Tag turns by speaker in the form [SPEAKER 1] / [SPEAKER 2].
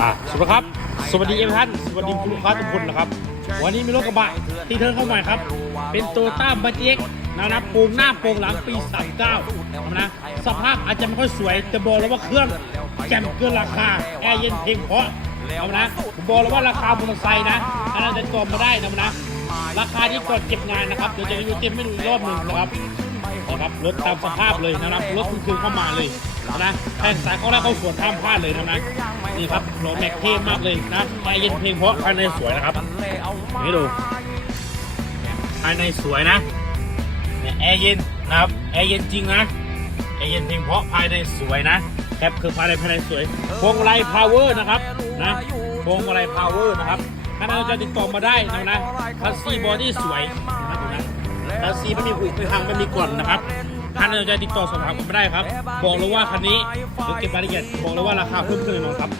[SPEAKER 1] อะสวัสดีครับ สวัสดีเอฟท่านสวัสดีคุณลูกค้าทุกคนนะครับ วันนี้มีรถกระบะที่เทิร์นเข้าใหม่ครับ เป็นโตต้าบัจเจ็กนะนะโปร่งหน้าโปร่งหลังปี 39นะสภาพอาจจะไม่ค่อยสวยแต่บอกเลยว่าเครื่องแจ่มเกินราคาแอร์เย็นเพลงเพราะเอานะผมบอกเลยว่าราคามอเตอร์ไซค์นะอันนั้นจะกรอบมาได้นะนะราคาที่ก่อนเก็บงานนะครับเดี๋ยวจะรีวิวเต็มไม่ดูอีกรอบหนึ่งนะครับนะครับรถตามสภาพเลยนะครับรถคุณคืนเข้ามาเลย นะแทงสายเขาได้เขาสวนข้ามพลาดเลยนะนะนี่ครับโหลแม็กเท่มากเลยนะแอเย็นเพลงเพราะภายในสวยนะครับนี่ดูภายในสวยนะแอร์เย็นนะครับแอร์เย็นจริงนะแอร์เย็นเพลงเพราะภายในสวยนะแคปคือภายในภายในสวยพวงมาลัยพาวเวอร์นะครับนะพวงมาลัยพาวเวอร์นะครับถ้าเราจะติดต่อมาได้นะนะคัสซี่บอดี้สวยนะดูนะคัสซี่ไม่มีหูไม่พังไม่มีกร่อนนะครับ ท่านสนใจติดต่อสอบถามผมไม่ได้ครับ บอกเลยว่าคันนี้เดี๋ยวเก็บรายละเอียดบอกเลยว่าราคาเพิ่มขึ้นแน่นอนครับ